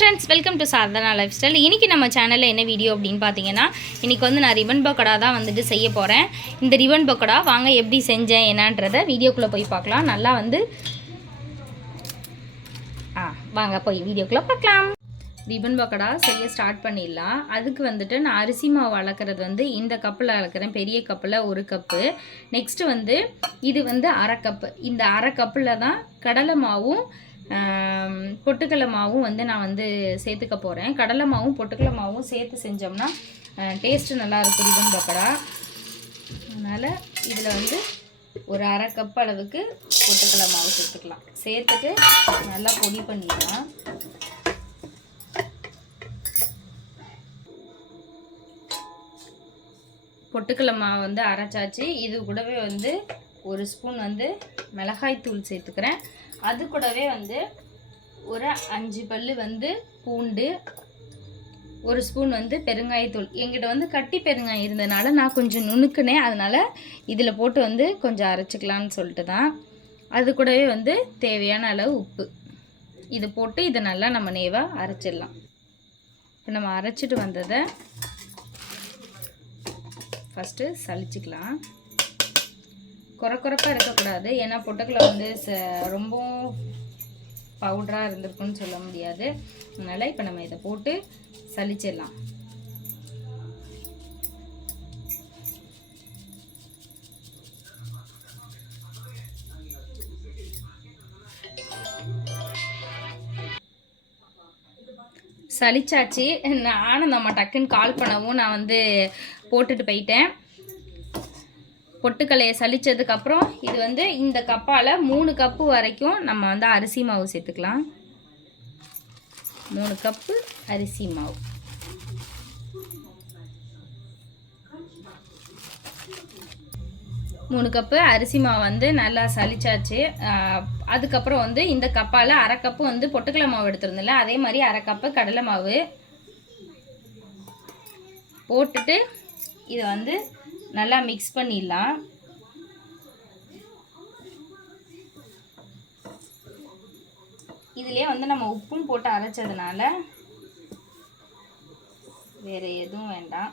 Friends, welcome to Sadhana life style. இன்றைக்கி நம்ம சேனலில் என்ன வீடியோ அப்படின்னு பார்த்தீங்கன்னா, இன்றைக்கி வந்து நான் ரிபன் பக்கோடா தான் வந்துட்டு செய்ய போகிறேன். இந்த ரிபன் பக்கோடா வாங்க எப்படி செஞ்சேன் என்னன்றதை வீடியோக்குள்ளே போய் பார்க்கலாம். நல்லா வந்து வாங்க போய் வீடியோக்குள்ளே பார்க்கலாம். ரிபன் பக்கோடா செய்ய ஸ்டார்ட் பண்ணிடலாம். அதுக்கு வந்துட்டு நான் அரிசி மாவு அளக்கிறது வந்து இந்த கப்பில் அளக்கிறேன். பெரிய கப்பில் 1 கப்பு. நெக்ஸ்ட்டு வந்து இது வந்து அரை கப்பு. இந்த அரை கப்பில் தான் கடலை மாவும் பொட்டுக்கடலை மாவும் வந்து நான் வந்து சேர்த்துக்க போகிறேன். கடலை மாவும் பொட்டுக்கடலை மாவும் சேர்த்து செஞ்சோம்னா டேஸ்ட்டு நல்லாயிருக்கும் ரிபன் பக்கோடா. அதனால் இதில் வந்து ஒரு அரை கப் அளவுக்கு பொட்டுக்கடலை மாவு சேர்த்துக்கலாம். சேர்த்துட்டு நல்லா பொடி பண்ணிடலாம். பொட்டுக்கடலை மாவு வந்து அரைச்சாச்சு. இது கூடவே வந்து 1 ஸ்பூன் வந்து மிளகாய் தூள் சேர்த்துக்கிறேன். அது கூடவே வந்து ஒரு 5 பல்லு வந்து பூண்டு, 1 ஸ்பூன் வந்து பெருங்காயத்தூள். எங்கிட்ட வந்து கட்டி பெருங்காயம் இருந்ததுனால நான் கொஞ்சம் நுணுக்குனேன். அதனால் இதில் போட்டு வந்து கொஞ்சம் அரைச்சிக்கலான்னு சொல்லிட்டு தான். அது கூடவே வந்து தேவையான அளவு உப்பு இது போட்டு இதை நல்லா நம்ம நேவாக அரைச்சிடலாம். இப்போ நம்ம அரைச்சிட்டு வந்ததை ஃபஸ்ட்டு சலிச்சிக்கலாம். குறப்பாக இருக்கக்கூடாது. ஏன்னா பொட்டுக்கடலை வந்து ரொம்பவும் பவுடராக இருந்திருக்குன்னு சொல்ல முடியாது. அதனால் இப்போ நம்ம இதை போட்டு சலிச்சிடலாம். சலிச்சாச்சு. நானும் நம்ம டக்குன்னு கால் பண்ணவும் நான் வந்து போட்டுட்டு போயிட்டேன். பொட்டுக்கலையை சலிச்சதுக்கப்புறம் இது வந்து இந்த கப்பால் 3 கப்பு வரைக்கும் நம்ம வந்து அரிசி மாவு சேர்த்துக்கலாம். 3 கப்பு அரிசி மாவு. மூணு கப்பு அரிசி மாவு வந்து நல்லா சலிச்சாச்சு. அதுக்கப்புறம் வந்து இந்த கப்பால் அரை கப்பு வந்து பொட்டுக்கடலை மாவு எடுத்துருந்தேன்ல, அதே மாதிரி அரை கப்பு கடலை மாவு போட்டுட்டு இதை வந்து நல்லா மிக்ஸ் பண்ணிடலாம். இதுலேயே வந்து நம்ம உப்பும் போட்டு அரைச்சதுனால வேறு எதுவும் வேண்டாம்.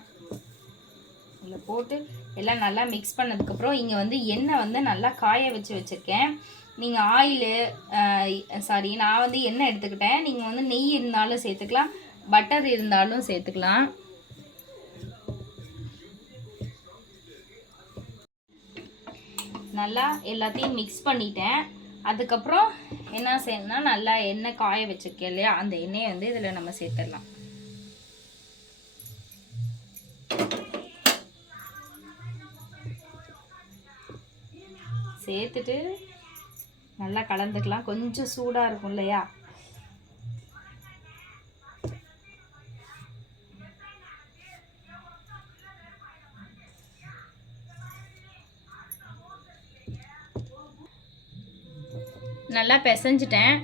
இதில் போட்டு எல்லாம் நல்லா மிக்ஸ் பண்ணதுக்கப்புறம் இங்கே வந்து எண்ணெய் வந்து நல்லா காய வச்சுருக்கேன். நீங்கள் ஆயிலு நான் வந்து எண்ணெய் எடுத்துக்கிட்டேன். நீங்கள் வந்து நெய் இருந்தாலும் சேர்த்துக்கலாம், பட்டர் இருந்தாலும் சேர்த்துக்கலாம். நல்லா எல்லாத்தையும் மிக்ஸ் பண்ணிட்டேன். அதுக்கப்புறம் என்ன செய்யணும்னா, நல்லா எண்ணெய் காய வச்சுருக்கேன் இல்லையா, அந்த எண்ணெயை வந்து இதில் நம்ம சேர்த்துடலாம். சேர்த்துட்டு நல்லா கலந்துக்கலாம். கொஞ்சம் சூடாக இருக்கும் இல்லையா, நல்லா பிசைஞ்சிட்டேன்.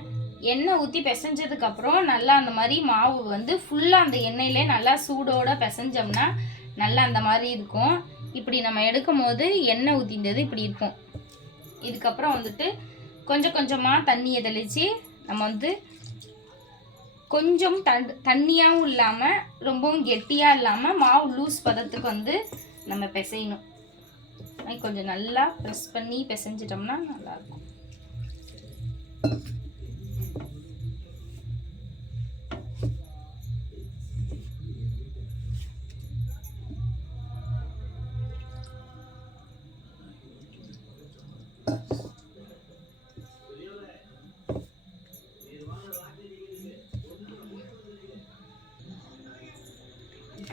எண்ணெய் ஊற்றி பிசைஞ்சதுக்கப்புறம் நல்லா அந்த மாதிரி மாவு வந்து ஃபுல்லாக அந்த எண்ணெயிலே நல்லா சூடோடு பிசைஞ்சோம்னா நல்லா அந்த மாதிரி இருக்கும். இப்படி நம்ம எடுக்கும் போது எண்ணெய் ஊற்றிந்தது இப்படி இருக்கும். இதுக்கப்புறம் வந்துட்டு கொஞ்சம் கொஞ்சமாக தண்ணியை தெளித்து நம்ம வந்து கொஞ்சம் தண்ணியாகவும் இல்லாமல் ரொம்பவும் கெட்டியாக இல்லாமல் மாவு லூஸ் பதத்துக்கு வந்து நம்ம பிசையணும். கொஞ்சம் நல்லா ப்ரெஸ் பண்ணி பிசைஞ்சிட்டோம்னா நல்லாயிருக்கும்.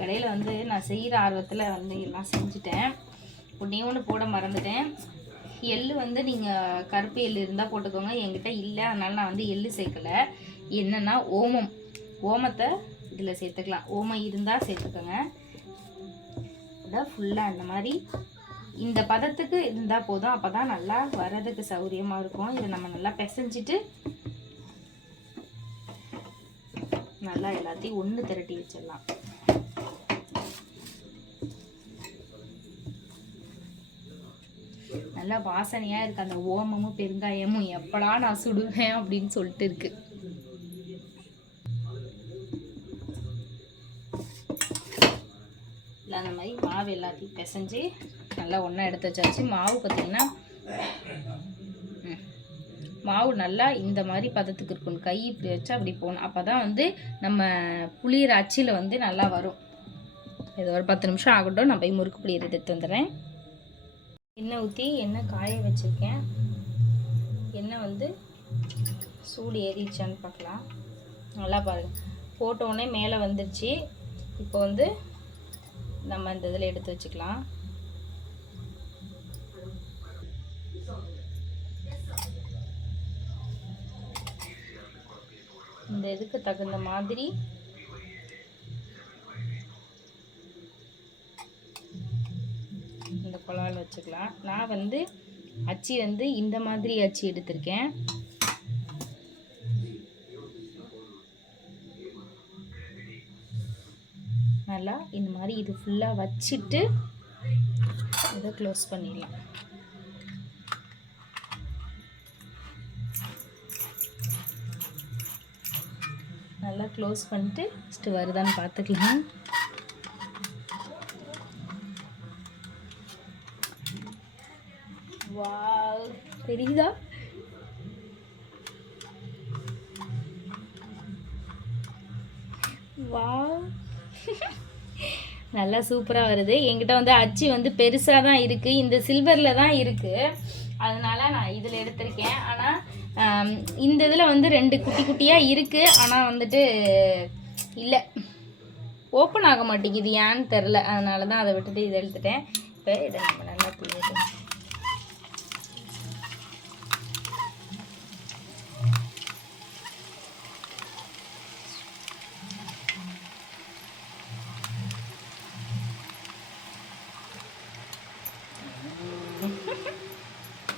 கடையில் வந்து நான் செய்கிற ஆர்வத்தில் வந்து எல்லாம் செஞ்சுட்டேன். ஒன்று போட மறந்துட்டேன். எள்ளு வந்து நீங்கள் கருப்பு எள்ளு இருந்தால் போட்டுக்கோங்க. என்கிட்ட இல்லை, அதனால் நான் வந்து எள்ளு சேர்க்கலை. என்னென்னா ஓமத்தை இதில் சேர்த்துக்கலாம். ஓமம் இருந்தால் சேர்த்துக்கோங்க. இதை ஃபுல்லாக அந்த மாதிரி இந்த பதத்துக்கு இருந்தால் போதும். அப்போ தான் நல்லா வரதுக்கு சௌகரியமாக இருக்கும். இதை நம்ம நல்லா பிசைஞ்சிட்டு நல்லா எல்லாத்தையும் ஒன்று திரட்டி வச்சிடலாம். நல்லா வாசனையாக இருக்குது. அந்த ஓமமும் பெருங்காயமும் எப்படா நான் சுடுவேன் அப்படின்னு சொல்லிட்டு இருக்குது. அந்த மாதிரி மாவு எல்லாத்தையும் பிசைஞ்சு நல்லா ஒன்றா எடுத்து வச்சாச்சு. மாவு பார்த்திங்கன்னா மாவு நல்லா இந்த மாதிரி பதத்துக்கு இருக்கணும். கை இப்படி வச்சா அப்படி போகணும். அப்போ தான் வந்து நம்ம புளியிற அச்சில் வந்து நல்லா வரும். இது ஒரு 10 நிமிஷம் ஆகட்டும். நான் போய் முறுக்கு புளியிற எடுத்து வந்துடுறேன். எண்ணெய் ஊற்றி எண்ணெய் காய வச்சுருக்கேன். எண்ணெய் வந்து சூடு ஏறிடுச்சான்னு பார்க்கலாம். நல்லா பாருங்கள், போட்டோடனே மேலே வந்துடுச்சு. இப்போ வந்து நம்ம இந்த இதில் எடுத்து வச்சுக்கலாம். இந்த இதுக்கு தகுந்த மாதிரி இந்த குழாயில் வச்சுக்கலாம். நான் வந்து அச்சி வந்து இந்த மாதிரி அச்சி எடுத்திருக்கேன். நல்லா இந்த மாதிரி இது ஃபுல்லாக வச்சுட்டு இதை க்ளோஸ் பண்ணிடலாம். நல்லா க்ளோஸ் பண்ணிட்டு ஃபஸ்ட்டு வருதான்னு பார்த்துக்கலாம். வாவ், தெரியுதா? வாவ், நல்லா சூப்பராக வருது. என்கிட்ட வந்து அச்சு வந்து பெருசாக தான் இருக்குது, இந்த சில்வரில் தான் இருக்குது, அதனால் நான் இதில் எடுத்திருக்கேன். ஆனால் இந்த இதில் வந்து 2 குட்டி குட்டியாக இருக்குது. ஆனால் வந்துட்டு இல்லை, ஓப்பன் ஆக மாட்டேங்குது, ஏன்னு தெரில. அதனால தான் அதை விட்டுட்டு இதை எடுத்துட்டேன். இப்போ இதை நம்ம நல்லா புளியட்டும்.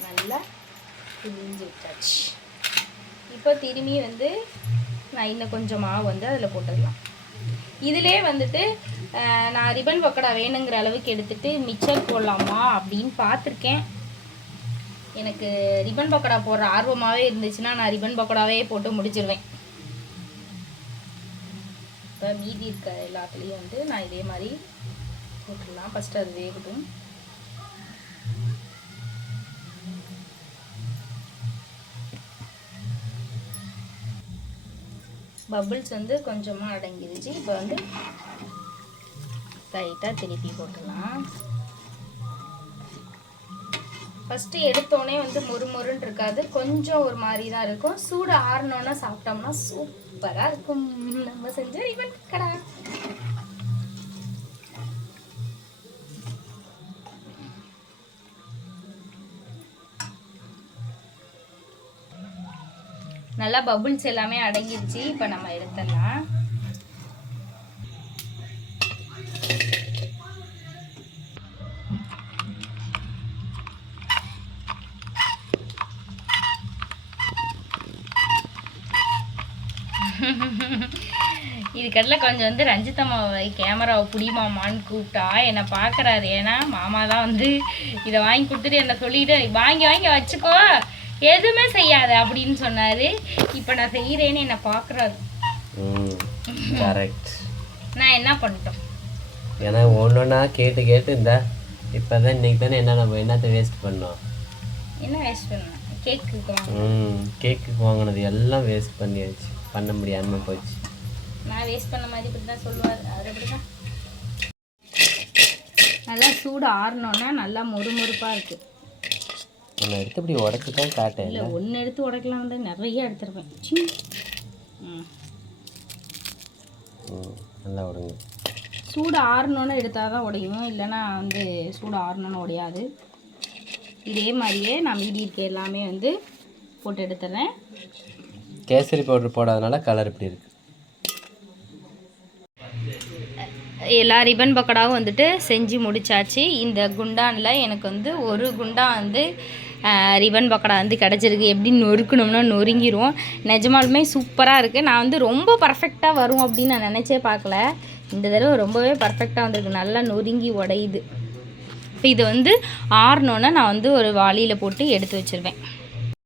நல்லா புளிஞ்சு விட்டாச்சு. இப்போ திரும்பி வந்து நான் இன்னும் கொஞ்சம் மாவு வந்து அதில் போட்டுடலாம். இதிலே வந்துட்டு நான் ரிப்பன் பக்கோடா வேணுங்கிற அளவுக்கு எடுத்துகிட்டு மிக்சர் போடலாமா அப்படின்னு பார்த்துருக்கேன். எனக்கு ரிப்பன் பக்கோடா போடுற ஆர்வமாகவே இருந்துச்சுன்னா நான் ரிப்பன் பக்கோடாவே போட்டு முடிச்சிடுவேன். இப்போ மீதி இருக்க எல்லாத்துலேயும் வந்து நான் இதே மாதிரி போட்டுடலாம். ஃபஸ்ட்டு அது வேகட்டும். பபிள்ஸ் வந்து கொஞ்சமாக அடங்கிடுச்சு. இப்போ வந்து லைட்டாக திருப்பி போட்டுடலாம். ஃபஸ்ட்டு எடுத்தோடனே வந்து மொறுமொறுன்னு இருக்காது, கொஞ்சம் ஒரு மாதிரி தான் இருக்கும். சூடு ஆறினோன்னா சாப்பிட்டோம்னா சூப்பராக இருக்கும். நம்ம செஞ்ச ரிப்பன் பக்கோடா. நல்லா பபுள்ஸ் எல்லாமே அடங்கிடுச்சு. இப்போ நம்ம எடுத்துடலாம். இதுக்கடல கொஞ்சம் வந்து ரஞ்சிதம்மாவை கேமராவை பிடிமாமான்னு கூப்பிட்டா என்னை பார்க்குறாரு. ஏன்னா மாமா தான் வந்து இதை வாங்கி கொடுத்துட்டு என்னை சொல்லிட்டு வாங்கி வாங்கி வச்சுக்கோ, எதுவுமே செய்யாத அப்படின்னு சொன்னார். இப்போ நான் செய்கிறேன்னு என்னை பார்க்குறாரு. கரெக்ட். நான் என்ன பண்ணிட்டோம், ஏன்னா ஒன்றா கேட்டு கேட்டு இந்த இப்போ தான் இன்றைக்கி தானே என்ன நம்ம என்னத்தை வேஸ்ட் பண்ணோம். என்ன வேஸ்ட் பண்ணோம்? கேக்குக்கு வாங்கினது எல்லாம் வேஸ்ட் பண்ணியாச்சு, பண்ண முடியாமல் போச்சு. நான் வேஸ்ட் பண்ண மாதிரி இப்படி தான் சொல்லுவார். அது அப்படி தான். நல்லா சூடு ஆறணுன்னா நல்லா மொறுமொறுப்பாக இருக்குது. ஒன்று எடுத்து இப்படி உடச்சி தான் காட்டேன். இல்லை, ஒன்று எடுத்து உடைக்கலாம், நிறைய எடுத்துருப்பேன். நல்லா உடங்க. சூடு ஆறணுன்னு எடுத்தால் தான் உடையும், இல்லைன்னா வந்து சூடு ஆறணுன்னு உடையாது. இதே மாதிரியே நான் மீதி இருக்க எல்லாமே வந்து போட்டு எடுத்துறேன். கேசரி பவுடர் போடாதனால கலர் இப்படி இருக்குது. எல்லா ரிப்பன் பக்கோடாவும் வந்துட்டு செஞ்சு முடிச்சாச்சு. இந்த குண்டானில் எனக்கு வந்து ஒரு குண்டா வந்து ரிப்பன் பக்கோடா வந்து கிடச்சிருக்கு. எப்படி நொறுக்கணும்னா நொறுங்கிரும். நிஜமாலுமே சூப்பராக இருக்குது. நான் வந்து ரொம்ப பர்ஃபெக்டாக வரும் அப்படின்னு நான் நினச்சே பார்க்கல. இந்த தடவை ரொம்பவே பர்ஃபெக்டாக வந்திருக்கு. நல்லா நொறுங்கி உடையுது. இப்போ இது வந்து ஆறணுன்னா நான் வந்து ஒரு வாளியில் போட்டு எடுத்து வச்சுருவேன்.